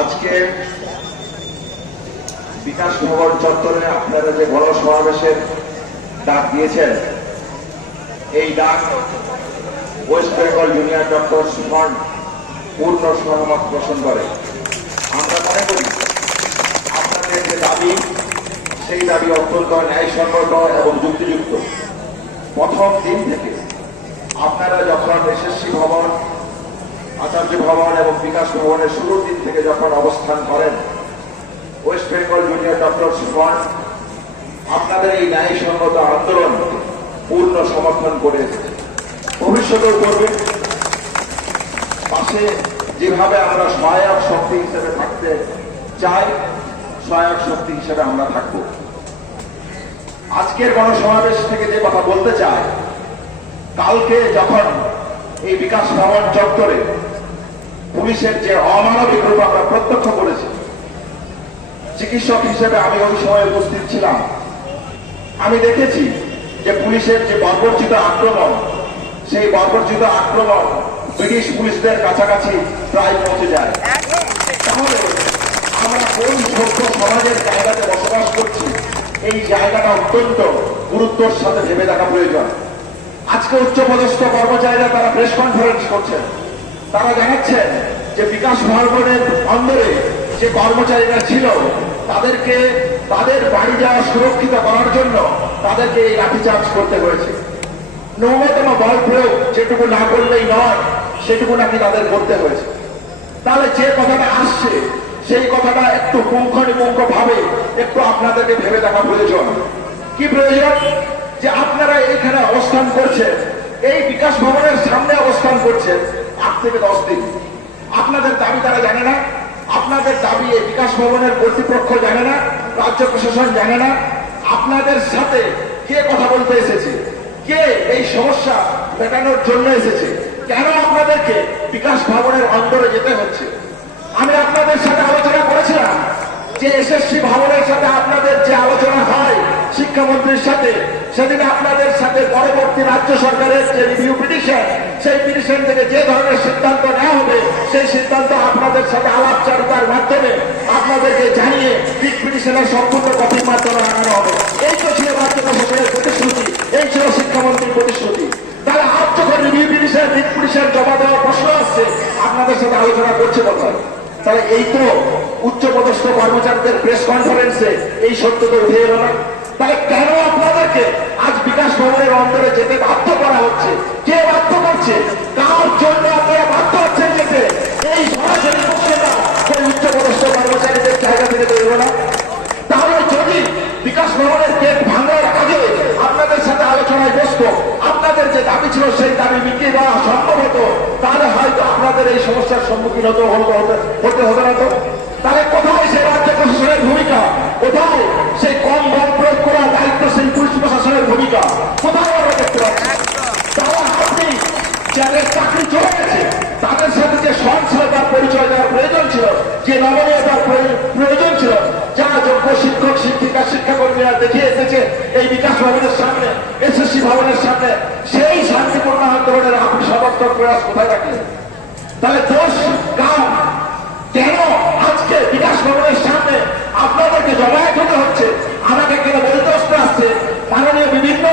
আজকে বিকাশ ভবন চত্বরে আপনারা যে বড় সমাবেশের ডাক দিয়েছেন, এই ডাক West Bengal junior doctor front পূর্ণ সহমত পোষণ করে। আমরা মনে করি আপনাদের যে দাবি, সেই দাবি অত্যন্ত ন্যায়সঙ্গত এবং যুক্তিযুক্ত। প্রথম দিন থেকে আপনারা যখন এসএসসি ভবন আচার্য ভবন এবং বিকাশ ভবনের শুরুর দিন থেকে যখন অবস্থান করেন West Bengal junior doctor front আপনাদের এই ন্যায়সঙ্গত আন্দোলন পূর্ণ সমর্থন করে ভবিষ্যতেও করবে। পাশে যেভাবে আমরা সহায়ক শক্তি হিসেবে থাকতে চাই, সহায়ক শক্তি হিসেবে আমরা থাকব। আজকের গণসমাবেশ থেকে যে কথা বলতে চাই, কালকে যখন এই বিকাশ ভবন চত্বরে পুলিশের যে অমানবিক রূপ আমরা প্রত্যক্ষ করেছি, চিকিৎসক হিসেবে আমি ওই সময় উপস্থিত ছিলাম। আমি দেখেছি যে পুলিশের যে বর্বরচিত আক্রমণ, সেই বর্বরচিত আক্রমণ ব্রিটিশ পুলিশদের কাছাকাছি প্রায় পৌঁছে যায়। তাহলে আমরা কোন সভ্য সমাজের জায়গাতে বসবাস করছি, এই জায়গাটা অত্যন্ত গুরুত্বর সাথে ভেবে দেখা প্রয়োজন। আজকে উচ্চপদস্থ কর্মচারীরা তারা প্রেস কনফারেন্স করছেন। তারা জানাচ্ছেন যে বিকাশ ভবনের অন্দরে যে কর্মচারীরা ছিল, তাদেরকে তাদের বাড়ি যাওয়া সুরক্ষিত করার জন্য তাদেরকে এই লাঠিচার্জ করতে হয়েছে। ন্যূনতম বল প্রয়োগ যেটুকু না করলেই নয়, সেটুকু নাকি তাদের করতে হয়েছে। তাহলে যে কথাটা আসছে, সেই কথাটা একটু পুঙ্খানুপুঙ্খ ভাবে একটু আপনাদেরকে ভেবে দেখা প্রয়োজন। কি প্রয়োজন? যে আপনারা এইখানে অবস্থান করছেন, এই বিকাশ ভবনের সামনে অবস্থান করছেন, আট থেকে দশ দিন। আপনাদের দাবি তারা জানে না, আপনাদের দাবি এই বিকাশ ভবনের কর্তৃপক্ষ জানে না, রাজ্য প্রশাসন জানে না। আপনাদের সাথে কে কথা বলতে এসেছে? কে এই সমস্যা মেটানোর জন্য এসেছে? কেন আপনাদেরকে বিকাশ ভবনের অন্তরে যেতে হচ্ছে? আমি আপনাদের সাথে আলোচনা করেছিলাম যে এসএসসি ভবনের সাথে আপনাদের যে আলোচনা হয় শিক্ষামন্ত্রীর সাথে, সেদিন আপনাদের সাথে পরবর্তী রাজ্য সরকারের যে রিভিউ পিটিশন সেই পিটিশন থেকে যে ধরনের সিদ্ধান্ত নেওয়া হবে, সেই সিদ্ধান্ত আপনাদের সাথে আলাপ আলাপচারিতার মাধ্যমে আপনাদেরকে জানিয়ে রিট পিটিশনের সম্পূর্ণ কপির মাধ্যমে আনানো হবে। এই তো ছিল রাজ্য প্রশাসনের প্রতিশ্রুতি, এই ছিল শিক্ষামন্ত্রীর প্রতিশ্রুতি। তাহলে আজ যখন রিভিউ পিটিশন রিট পিটিশন জমা দেওয়ার প্রশ্ন আসছে, আপনাদের সাথে আলোচনা করছে কোথায় তাহলে এই তো উচ্চ পদস্থ কর্মচারীদের প্রেস কনফারেন্সে এই সত্য তো উঠে এলো না। তাহলে কেন আপনাদেরকে আজ বিকাশ ভবনের অন্তরে যেতে বাধ্য করা হচ্ছে? কে বাধ্য করছে? কার জন্য আপনারা বাধ্য হচ্ছেন যেতে? এই সরাসরি প্রশ্নটা সেই উচ্চ পদস্থ কর্মচারীদের জায়গা থেকে তৈরি না। তাহলে যদি বিকাশ ভবনের গেট ভাঙার আগে আপনাদের সাথে আলোচনায় বসত আপনাদের যে দাবি ছিল সেই দাবি মিটিয়ে দেওয়া সম্ভব হতো, তাহলে হয়তো আপনাদের এই সমস্যার সম্মুখীন হতে হতে- হতে হবে না তো তাহলে কোথায় সেই রাজ্য প্রশাসনের ভূমিকা কোথায় সেই কম বল প্রয়োগ করা দায়িত্বশীল পুলিশ প্রশাসনের ভূমিকা কোথায় আমরা দেখতে পাচ্ছি তারা আপনি যাদের চাকরি চলে গেছে তাদের সাথে যে সহনশীলতার পরিচয় দেওয়ার প্রয়োজন ছিল যে নমনীয়তার প্রয়োজন- ছিল, যা যোগ্য শিক্ষক, শিক্ষিকা, শিক্ষাকর্মীরা দেখিয়ে এসেছে এই বিকাশ ভবনের সামনে এসএসসি ভবনের সামনে। সেই শান্তিপূর্ণ আন্দোলনের আপনি সমর্থক প্রয়াস কোথায় রাখলেন? তাহলে দোষ কার? কেন আজকে বিকাশ ভবনের সামনে আপনাদেরকে জমায়েত হতে হচ্ছে? আমাকে কেন বলতে আসতে আসছে? মাননীয় বিভিন্ন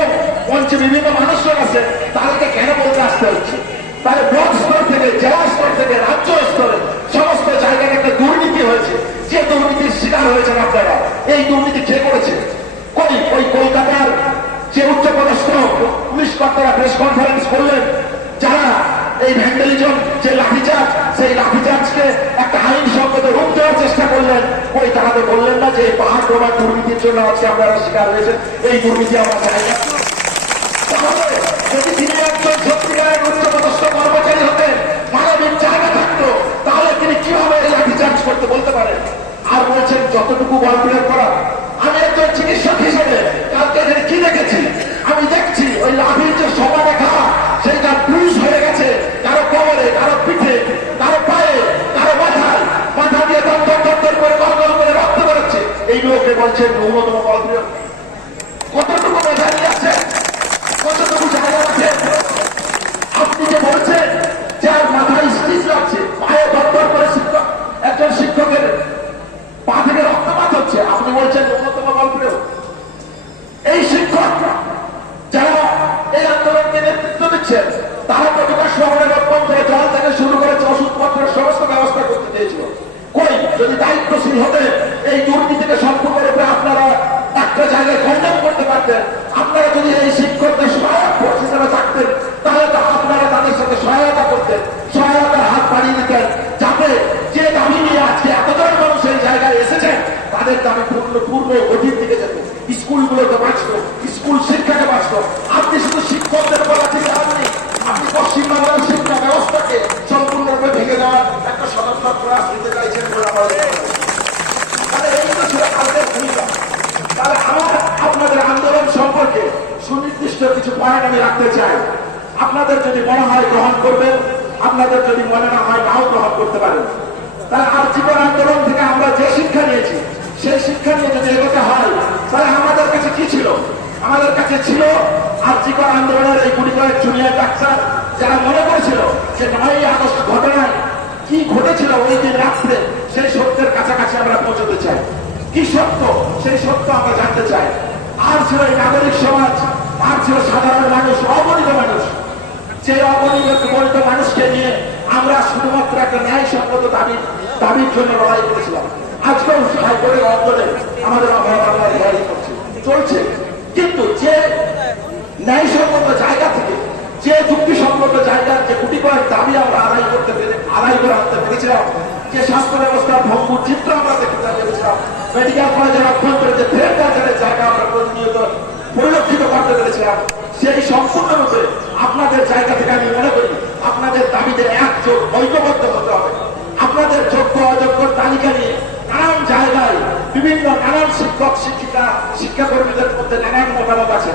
মঞ্চে বিভিন্ন মানুষজন আছে, তাদেরকে কেন বলতে আসতে হচ্ছে? তাহলে ব্লক স্তর থেকে ওই তাহলে বললেন না যে পাহাড় তোমার দুর্নীতির জন্য আজকে আপনারা শিকার হয়েছেন এই দুর্নীতি আমরা চাই না। যদি তিনি একজন সত্যিকারের উচ্চপদস্থ কর্মচারী হতেন, মানবিক জায়গা থাকতো, তাহলে তিনি কীভাবে লাঠিচার্জ করতে বলতে পারেন? আর বলছেন, যতটুকু বল প্রয়োগ করা হাত বাড়িয়ে দিতেন, যাতে যে দাবি নিয়ে আজকে এতজন মানুষ জায়গায় এসেছেন তাদের দাবি পূর্ণ পূর্ণ গতির দিকে যেত। স্কুলগুলোকে বাঁচত, স্কুল শিক্ষাকে বাঁচত। আপনি শুধু শিক্ষকদের বলা আপনি শিক্ষা একটা সদস্য প্রয়াস নিতে চাইছেন তাহলে এই আপনাদের আন্দোলন সম্পর্কে সুনির্দিষ্ট কিছু পয়েন্ট আমি রাখতে চাই। আপনাদের যদি মনে হয় গ্রহণ করবেন, আপনাদের যদি মনে না হয় নাও গ্রহণ করতে পারেন। তাহলে আর জীবন আন্দোলন থেকে আমরা যে শিক্ষা নিয়েছি, সেই শিক্ষা নিয়ে যদি এগোতে হয় তাহলে আমাদের কাছে কি ছিল? আমাদের কাছে ছিল আর্জিকর আন্দোলনের এই কুড়ি কয়েক জুনিয়র ডাক্তার যারা মনে করেছিল যে নয় আগস্ট ঘটনায় কি ঘটেছিল ওই দিন রাত্রে, সেই সত্যের কাছাকাছি আমরা পৌঁছতে চাই। কি সত্য? সেই সত্য আমরা জানতে চাই। আর ছিল এই নাগরিক সমাজ, আর ছিল সাধারণ মানুষ অগণিত মানুষ। যে অগণিত গণিত মানুষকে নিয়ে আমরা শুধুমাত্র একটা ন্যায় সঙ্গত দাবি, দাবির জন্য লড়াই করেছিলাম। আজকেও হাইকোর্টের অঙ্গনে আমাদের বাংলা লড়াই করছে চলছে। কিন্তু যে ন্যায়সঙ্গত জায়গা থেকে, যে যুক্তিসঙ্গত জায়গার যে কোটি কয়েক দাবি আমরা আদায় করতে পেরে আদায় করে আনতে পেরেছিলাম, যে স্বাস্থ্য ব্যবস্থার ভঙ্গুর চিত্র আমরা দেখতে পেরেছিলাম মেডিকেল কলেজের অভ্যন্তরে যে থ্রেড কালচারের জায়গা আমরা প্রতিনিয়ত পরিলক্ষিত করতে পেরেছিলাম, সেই সম্পূর্ণরূপে আপনাদের জায়গা থেকে আমি মনে করি আপনাদের দাবিতে একজোট ঐক্যবদ্ধ হতে হবে। আপনাদের যোগ্য অযোগ্য তালিকা নিয়ে বিভিন্ন নানান শিক্ষক, শিক্ষিকা, শিক্ষাকর্মীদের মধ্যে নানান মতামত আছে।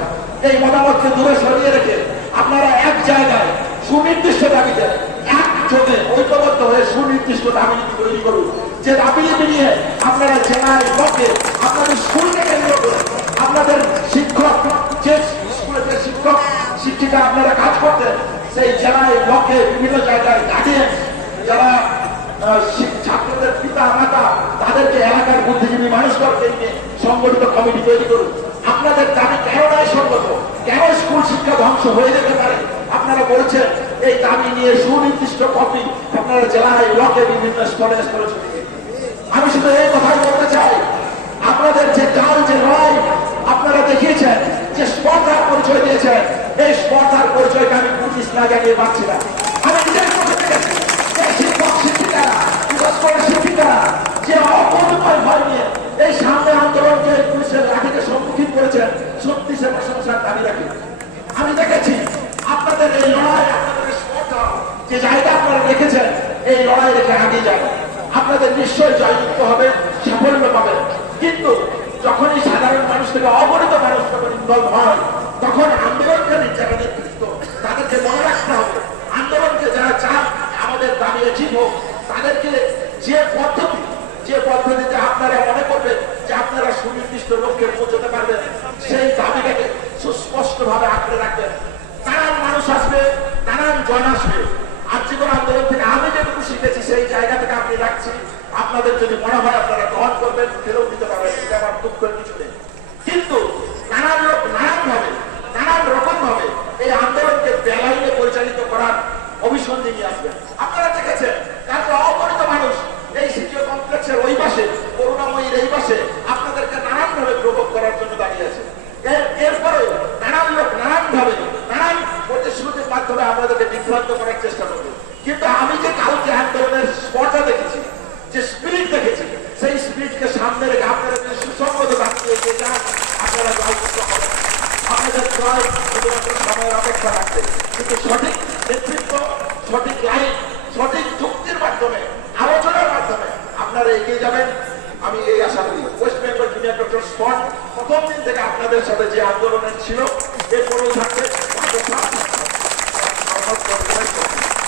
এই মতামতকে দূরে সরিয়ে রেখে আপনারা এক জায়গায় সুনির্দিষ্ট দাবিতে একযোগে ঐক্যবদ্ধ হয়ে সুনির্দিষ্ট দাবি তৈরি করুন। যে দাবি নিয়ে আপনারা জেলায় ব্লকে, আপনাদের স্কুলকে কেন্দ্র করে, আপনাদের শিক্ষক, যে স্কুলে যে শিক্ষক, শিক্ষিকা আপনারা কাজ করতেন, সেই জেলায় ব্লকে বিভিন্ন জায়গায় দাঁড়িয়ে যারা ছাত্রদের পিতা মাতা তাদেরকে এলাকার বুদ্ধিজীবী মানুষদেরকে সংগঠিত কমিটি তৈরি করুন। আপনাদের দাবি কেন নয় সঙ্গত কেন স্কুল শিক্ষা ধ্বংস হয়ে যেতে পারে? আপনারা বলছেন, এই দাবি নিয়ে সুনির্দিষ্ট কপি আপনারা জেলায় ব্লকে বিভিন্ন স্তরে স্তরে আমি শুধু এই কথাই বলতে চাই, আপনাদের যে কাল যে লড়াই, আপনারা দেখিয়েছেন যে স্পর্ধার পরিচয় দিয়েছেন। এই স্পর্ধার পরিচয়কে আমি পুলিশ না জানিয়ে পাচ্ছি না আমি নিজের চোখে দেখেছি এই শিক্ষক শিক্ষিকারা বিশেষ করে শিক্ষিকারা যে অপরিচয় ভয় নিয়ে এই সামনে আন্দোলনকে পুলিশের লাঠিকে সম্মুখীন করেছেন সত্যি সে প্রশংসার দাবি রাখি আমি দেখেছি আপনাদের এই লড়াই আপনাদের এই স্পর্ধা যে জায়গা আপনারা রেখেছেন এই লড়াই রেখে আগিয়ে যাবেন আপনাদের নিশ্চয়ই জয়যুক্ত হবে, সাফল্য পাবেন কিন্তু যখনই সাধারণ মানুষ থেকে অগণিত মানুষ যখন ইনভলভ হয়, তখন আন্দোলনকারী যারা নেতৃত্ব, তাদেরকে মনে রাখতে হবে। আন্দোলনকে যারা চান আমাদের দাবি হোক। তাদেরকে যে পদ্ধতি, যে পদ্ধতিতে আপনারা মনে করবেন যে আপনারা সুনির্দিষ্ট লক্ষ্যে পৌঁছতে পারবেন সেই দাবিটাকে সুস্পষ্টভাবে আঁকড়ে রাখবেন নানান মানুষ আসবে নানান জন আসবে আজীবন আন্দোলন থেকে আমি যেটুকু শিখেছি সেই জায়গা থেকে আপনি রাখছি আপনাদের যদি মনে হয় আপনারা গ্রহণ করবেন ফেরত দিতে পারবেন এটা আমার দুঃখের কিছু নেই কিন্তু নানান লোক নানান ভাবে নানান রকম ভাবে এই আন্দোলনকে বেলাইনে পরিচালিত করার অভিসন্ধি নিয়ে আসবেন আপনারা দেখেছেন কালকে অপরিত মানুষ এই সিটিও কমপ্লেক্সের ওই পাশে করুণাময়ীর এই পাশে আপনাদেরকে নানান ভাবে প্রভোগ করার জন্য দাঁড়িয়ে আছে এর এরপরে নানান লোক নানান ভাবে নানান প্রতিশ্রুতির মাধ্যমে আমাদেরকে বিভ্রান্ত করার চেষ্টা করবে। কিন্তু আমি যে কালকে আন্দোলনের স্পর্ধা দেখেছি, যে স্পিরিট দেখেছি, সেই স্পিরিটকে সামনে রেখে আপনারা যদি সুসংগত এগিয়ে যান, আপনারা হবেন। আপনাদের সাথে যে আন্দোলনের ছিল, এরপরেও থাকবে No, por supuesto.